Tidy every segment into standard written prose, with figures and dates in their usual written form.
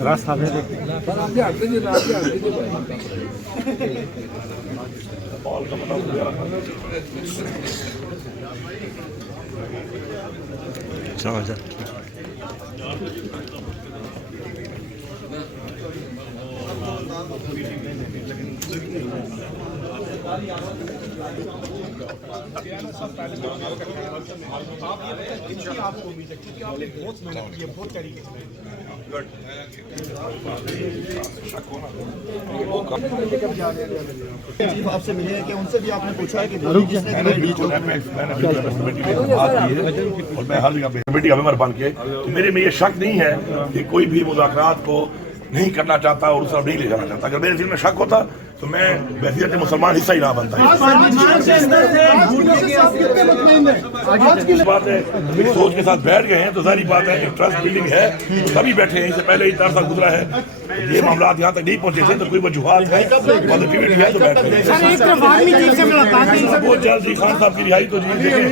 रास्ता दे दे चल आपको उम्मीद है क्योंकि आपने बहुत मेहनत की है, बहुत तरीके से आपसे मिले हैं कि उनसे भी आपने पूछा है कि और मैं हर जगह कमेटी का मेंबर बन के तो मेरे में ये शक नहीं है कि कोई भी मुज़ाकरात को नहीं करना चाहता और उस तरफ नहीं ले जाना चाहता। अगर मेरे दिल में शक होता तो मैं बहसीयत मुसलमान हिस्सा ही ना बनता। इस बात है मेरी सोच के साथ बैठ गए हैं तो सारी बात है कि ट्रस्ट बिल्डिंग है तभी बैठे हैं। इससे पहले ही तरसा गुजरा है, ये मामला यहाँ तक नहीं पहुंचे थे तो कोई वजूहात है पॉजिटिविटी है तो बैठे हैं। बहुत जल्द जी खान साहब की रिहाई तो जी देखें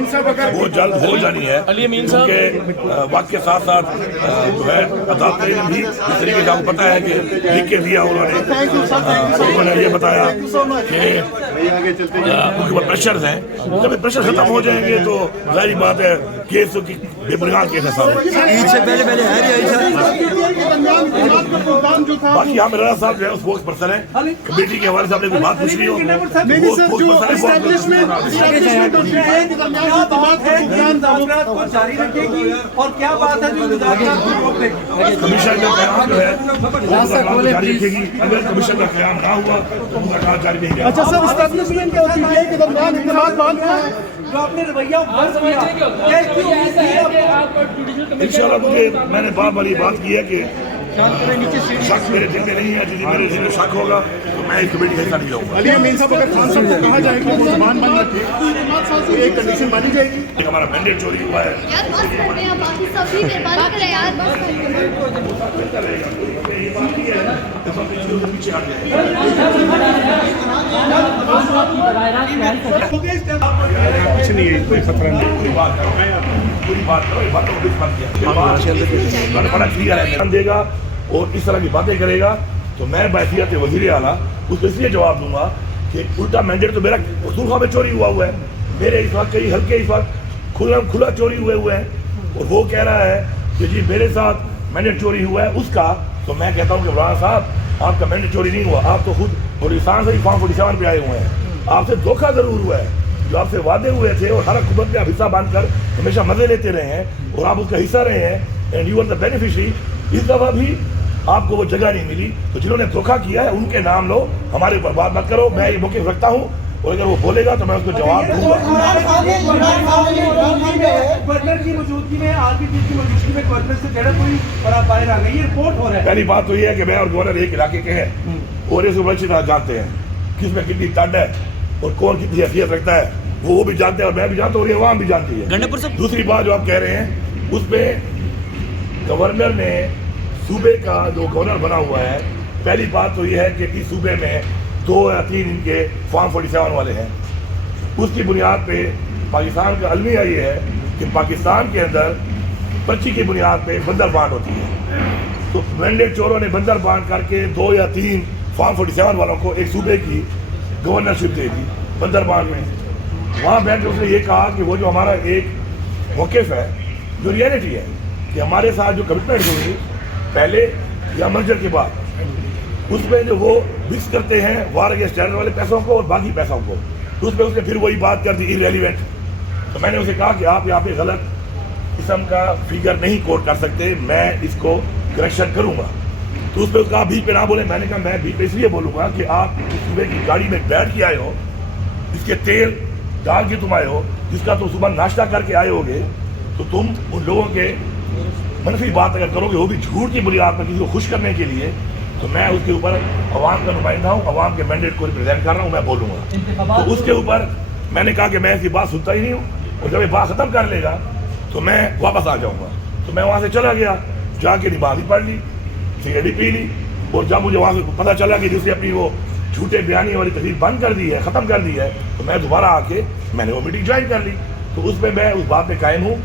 बहुत जल्द हो जानी है क्योंकि वक्त के साथ साथ जो है अदालत ने भी इस तरीके से आपको पता है कि लिख के दिया उन्होंने ये बताया कि उनके ऊपर प्रेशर हैं। जब प्रेशर खत्म हो जाएंगे तो जाहिर बात है केस की बेबुनियाद केस है सारे। बाकी यहाँ मेरा साहब जो है स्पोक्स पर्सन है कमेटी के हवाले से आपने कोई बात पूछ रही हो और क्या बात है जो कमीशन का कयाम जो है जारी रखेगी। अगर कमीशन का कयाम ना हुआ तो मुलाकात जारी नहीं रहेगी। अच्छा सर, एस्टैब्लिशमेंट के दरमियान इत्तेफाक बांध रहा है जो आपने रवैया इंशाल्लाह मुझे मैंने बार बार ये बात की है कि शक मेरे दिल में नहीं है। यदि मेरे दिल में शक होगा तो मैं इस कमेटी का हिस्सा नहीं रहूंगा। अली अमीन साहब अगर खान साहब को कहा जाए कि वो जुबान बंद रखे तो एक कंडीशन मानी जाएगी। हमारा मैंडेट चोरी हुआ है कुछ नहीं है, कोई खतरा नहीं। पूरी बात करो, ये बातों को बड़ा क्लियर है देगा और इस तरह की बातें करेगा तो मैं बैसियत वज़ीर आला उसको इसलिए जवाब दूंगा कि उल्टा मैंडेट तो मेरा वसूलखा में चोरी हुआ है। मेरे इस वक्त कई हल्के इस वक्त खुला चोरी हुए हैं और वो कह रहा है कि जी मेरे साथ मैंडेट चोरी हुआ है उसका। तो मैं कहता हूँ कि मौलाना साहब आपका मैंडेट चोरी नहीं हुआ, आप तो खुद पाकिस्तान से ही फॉर्म 47 पे आए हुए हैं। आपसे धोखा जरूर हुआ है, जो आपसे वादे हुए थे और हर हुकूमत में आप हिस्सा बांधकर हमेशा मजे लेते रहे हैं और आप उसका हिस्सा रहे हैं and you are the beneficiary. इस दफा भी आपको वो जगह नहीं मिली तो जिन्होंने धोखा किया है उनके नाम लो, हमारे ऊपर बात मत करो। मैं ये मौके रखता हूँ और अगर वो बोलेगा तो मैं उसको जवाब दूंगा। गवर्नर की मौजूदगी में आरपीपी की मौजूदगी में गवर्नर से जड़ा कोई बड़ा बाहर आ गई, ये रिपोर्ट हो रहा है। पहली बात तो ये है कि मैं और गवर्नर एक इलाके के हैं और इस अच्छी तरह जानते हैं किस में कितनी तंड है और कौन कितनी हैसियत रखता है, वो भी जानते हैं और मैं भी जानता हूँ और ये अवाम भी जानती है। दूसरी बात जो आप कह रहे हैं उसमें गवर्नर ने सूबे का जो गवर्नर बना हुआ है, पहली बात तो ये है कि इस सूबे में 2 या 3 इनके फॉर्म 47 वाले हैं। उसकी बुनियाद पे पाकिस्तान का अलमिया ये है कि पाकिस्तान के अंदर पर्ची की बुनियाद पे बंदर बांट होती है। तो मैंडेट चोरों ने बंदर बांट करके 2 या 3 फॉर्म 47 वालों को एक सूबे की गवर्नरशिप दे दी बंदर बांट में। वहाँ बैठ के उसने ये कहा कि वो जो हमारा एक मौक़िफ़ है, जो रियलिटी है कि हमारे साथ जो कमिटमेंट हुई पहले या मर्जर के बाद, उसमें जो वो मिक्स करते हैं वार अगेंस्ट टेरर वाले पैसों को और बाकी पैसों को, तो उसमें उसने फिर वही बात कर दी इररेलेवेंट। तो मैंने उसे कहा कि आप यहाँ पे गलत किस्म का फिगर नहीं कोट कर सकते, मैं इसको करेक्शन करूँगा। तो उसमें उसका आप बीच पे ना बोले। मैंने कहा मैं बीच पे इसलिए बोलूँगा कि आप सुबह की गाड़ी में बैठ के आए हो, इसके तेल डाल के तुम आए हो, जिसका तुम सुबह नाश्ता करके आए होगे, तो तुम उन लोगों के मनफी बात अगर करोगे वो भी झूठ की बुनियाद पर किसी को खुश करने के लिए, तो मैं उसके ऊपर अवाम का नुमाइंदा हूँ, अवाम के मैंडेट को रिप्रेजेंट कर रहा हूँ, मैं बोलूँगा। तो उसके ऊपर मैंने कहा कि मैं ऐसी बात सुनता ही नहीं हूँ और जब ये बात ख़त्म कर लेगा तो मैं वापस आ जाऊँगा। तो मैं वहाँ से चला गया, जाके नमाज़ ही पढ़ ली, सिगरेट पी ली और जब मुझे वहाँ से पता चला कि जिसने अपनी वो झूठे बयानी वाली तकरीर बंद कर दी है, ख़त्म कर दी है, तो मैं दोबारा आके मैंने वो मीटिंग ज्वाइन कर ली। तो उसमें मैं उस बात पे कायम हूँ।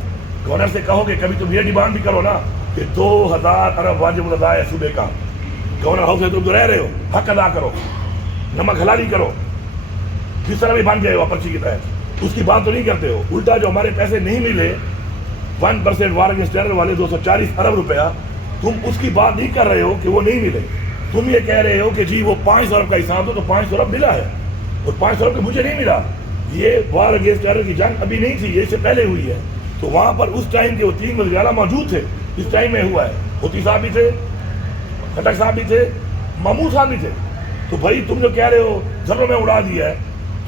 गवर्नर से कहो कि कभी तुम ये डिमांड भी करो ना कि 2000 अरब वाजिब अदा है सूबे का। गवर्नर हाउस में तुम तो रह रहे हो, हक अदा करो, नमक हलाली करो, जिस तरह भी बन गए हो पर्ची की तहत, उसकी बात तो नहीं करते हो। उल्टा जो हमारे पैसे नहीं मिले 1% वार अगेंस्ट टेरर वाले 240 अरब रुपया, तुम उसकी बात नहीं कर रहे हो कि वो नहीं मिले। तुम ये कह रहे हो कि जी वो 500 अरब का हिसाब दो, तो 500 अरब मिला है और 500 अरब मुझे नहीं मिला। ये वार अगेंस्ट टेरर की जंग अभी नहीं थी, ये इससे पहले हुई है। तो वहां पर उस टाइम के वो 3 वज़ीर आला मौजूद थे, इस टाइम में हुआ है। मोती साहब भी थे, खटक साहब भी थे, महमूद साहब भी थे। तो भाई तुम जो कह रहे हो घरों में उड़ा दिया है,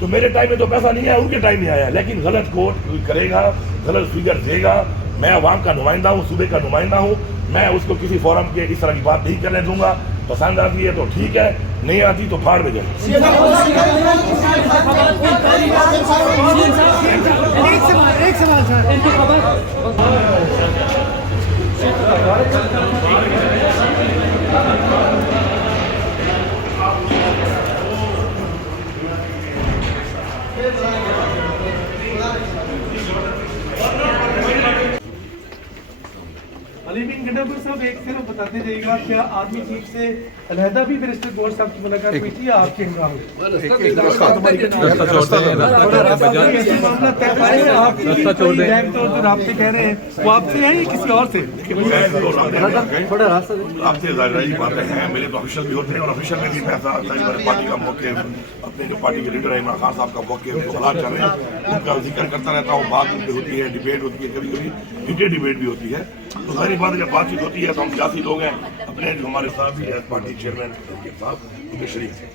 तो मेरे टाइम में तो पैसा नहीं आया, उनके टाइम में आया। लेकिन गलत कोट करेगा, गलत फिगर देगा। मैं अवाम का नुमाइंदा हूँ, सूबे का नुमाइंदा हूँ, मैं उसको किसी फोरम के इस तरह की बात नहीं करने दूंगा। पसंद आती है तो ठीक है, नहीं आती तो फाड़ में जाए। एक सवाल अली बिन गंडापुर साहब, एक सिर्फ बताते जाइएगा, क्या आर्मी चीफ से अलहदा भी मिनिस्टर गौर साहब की मुलाकात हुई थी या आपके हंगाम में? आपसे कह रहे हैं वो आपसे है या किसी और से? आपसे बातें हैं, मेरे तो ऑफिशियल भी होते हैं और ऑफिशियल में भी मैं पार्टी का मौके, अपने जो पार्टी के लीडर है इमरान खान साहब का मौके उनको हालात चल रहे हैं, उनका जिक्र करता रहता हूँ। बात उनकी होती है, डिबेट होती है, कभी कभी हीटेड डिबेट भी होती है। तो सारी बात जब बातचीत होती है तो हम सियासी लोग हैं, अपने जो हमारे साथ भी है पार्टी चेयरमैन साहब उनके शरीक हैं।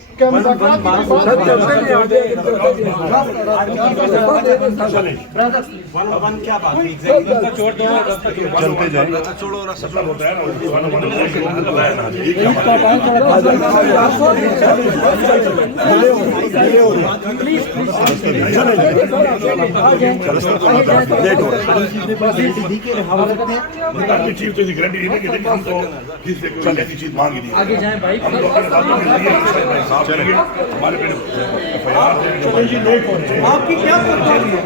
चलते जाए मतलब होता है ना चीज तो गारंटी नहीं कि हम तो किसी कोई ऐसी चीज मांगी नहीं। आगे जाए भाई, हम लोग साफ करेंगे। हमारे पे आपकी क्या सरकारी है?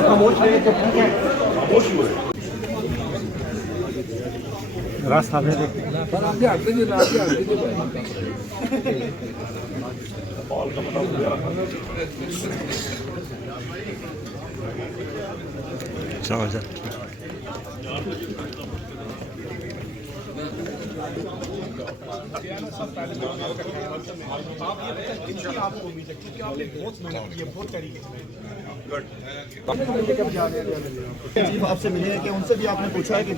खामोश रहे तो ठीक है, खामोश हुए। रास्ता में समझा। आपको उम्मीद है क्योंकि आपने बहुत मेहनत की है, बहुत तरीके से। आपसे मिले हैं कि उनसे भी आपने पूछा है कि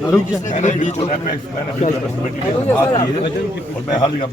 और मैं हर जगह